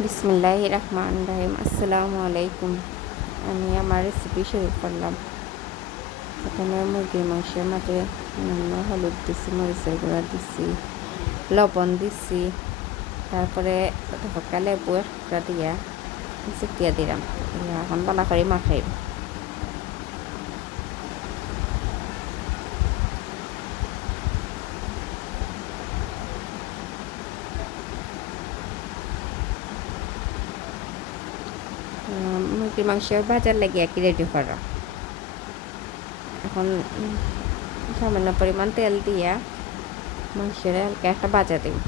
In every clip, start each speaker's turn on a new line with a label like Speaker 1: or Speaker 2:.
Speaker 1: বিসমুল্লাহ রহমান রাহিম আসসালামু আলাইকুম আমি আমার রেসিপি শুরু করলাম। প্রথমে মুরগির মাংসের মাঝে হলুদ দিছি, মরিচের গুঁড়া দিছি, লবণ দিছি। তারপরে হালকা লেবু একটা দিয়া চিটিয়া দিলাম। এখন বালা করে মাখাইব। মুরগির মাংস বাজার লাগে আর কি রেডি করা? এখন সামান্য পরিমাণ তেল দিয়া মাংসের হালকা একটা বাজা দিই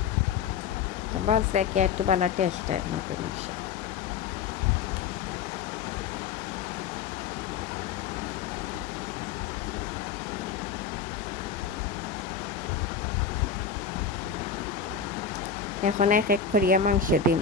Speaker 1: তো বাজলে কি একটু ভালো টেস্ট হয় মুরগির মাংস এখন এক এক করিয়া মাংস দিন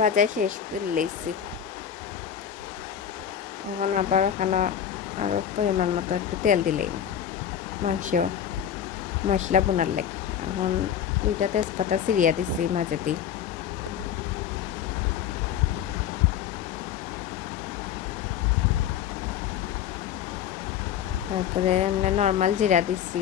Speaker 1: ভাজা শেষ করে লেছি এখন আবার ওখানে আরও পরিমাণ মতো একটু তেল দিলেই মাংস মশলা বোনার লাগে। এখন দুইটা তেজপাতা সিরিয়া দিছি মাঝেতেই তারপরে আমরা নর্মাল জিরা দিছি।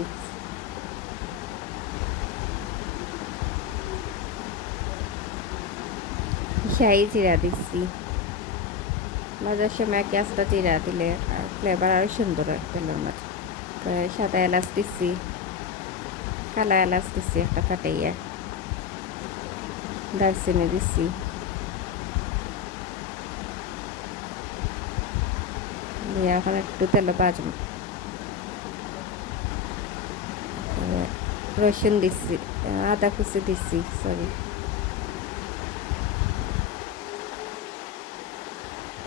Speaker 1: শাহি জিরা দিচ্ছি ভাজার সময় গ্যাসটা জিরা দিলে আর ফ্লেভার আরও সুন্দর মাছ তারপরে সাদা এলাচ দিচ্ছি কালা এলাচ দিচ্ছি একটা কাটাইয়া দারচিনি দিচ্ছি দিয়ে এখন একটু তেলে বাজবো। রসুন দিচ্ছি আদা কুচি দিচ্ছি সরি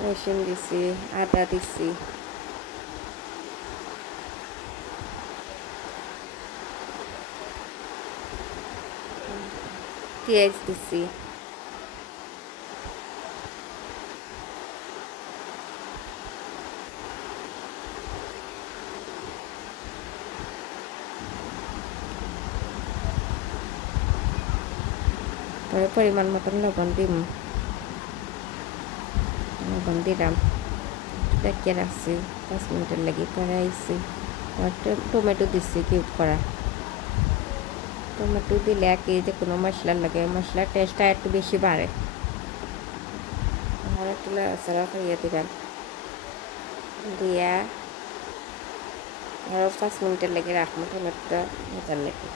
Speaker 1: রসুন দিছি আদা দিছি পেঁয়াজ দিছি তারপরে পরিমাণ মতন লবণ দিম লবণ দিলাম ডেকে রাখছি পাঁচ মিনিটের লাগি পরে টমেটো দিচ্ছি কিউব করা টমেটো দিলে একই যে কোনো মশলার লাগে মশলার টেস্টটা একটু বেশি বাড়ে আর একটু সারা খাইয়ে দিলাম দিয়া আরও পাঁচ মিনিটের লেগে রাখব টমেটোটা মজার লেগে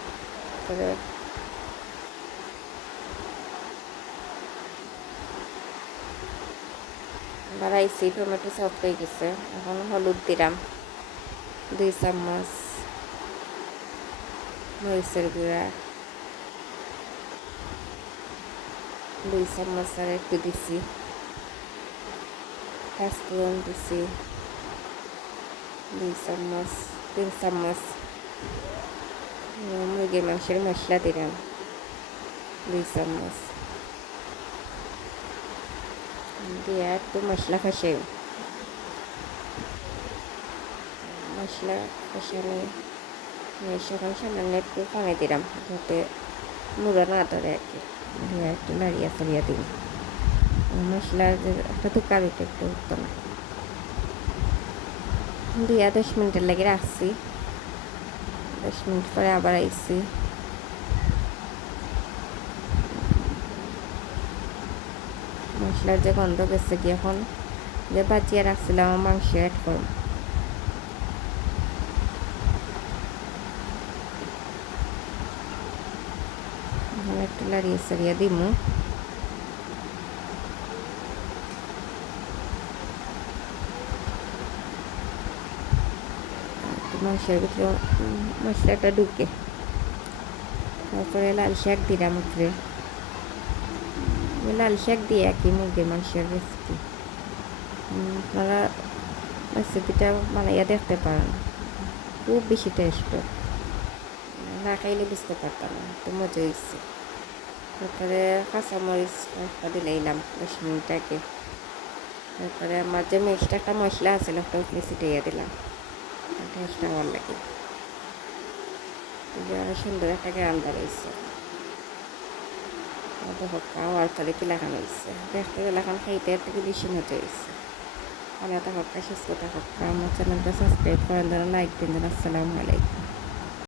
Speaker 1: বাড়াইছি টমেটো সফট হয়ে গেছে। এখন হলুদ দিলাম। দুই চামচ মরিচের গুঁড়া। দুই চামচ আর একটু দিছি। পাঁচফোড়ন দিছি। দুই চামচ, তিন চামচ মুরগির মাংসের মশলা দিলাম। দুই চামচ দিয়ে একটু মশলা কষাই মশলা কষানো সকাল সামান্য একটু পানি দিলাম যাতে মুড়ো না ধরে আর কি দিয়ে একটু নাড়িয়া চাড়িয়া দিন মশলা একটা উঠে একটু উঠতো না দিয়া দশ মিনিটের লেগে রাখছি দশ মিনিট পরে আবার আইসি মশলার যে গন্ধ গেছে কি এখন? যে বাজিয়ে রাখছিলাম মাংস অ্যাড করব। একটু লাড়িয়ে সারিয়ে দিমু। মাংসের ভিতরে মশলাটা ঢুকে। তারপরে লাল শাক দিলাম উপরে। লাল শাক দিয়ে একই মুরগির মাংসের রেসিপি আপনারা রেসিপিটা বানাইয়া দেখতে পারেন। খুব বেশি টেস্ট না খাইলে বুঝতে পারতাম না, তো মজা হয়েছে। তারপরে কাঁচামরিচ একটা দিলাম, দশ মিনিট আগে। তারপরে আমার যে মিক্সটা একটা মশলা আছে একটা উপরে ছিটাইয়া দিলাম। টেস্টটা ভালো লাগে। সুন্দর একটা গ্রাম দাঁড়িয়েছে দেখো খাওয়ার ফলে কি লাগানো হয়েছে? দেখতে এখন খাইতে এর থেকে বেশি মজা হয়েছে। ভালো থাকা সুস্থ থাকা আমার চ্যানেলটা সাবস্ক্রাইব করেন লাইক দিন আসসালামু আলাইকুম।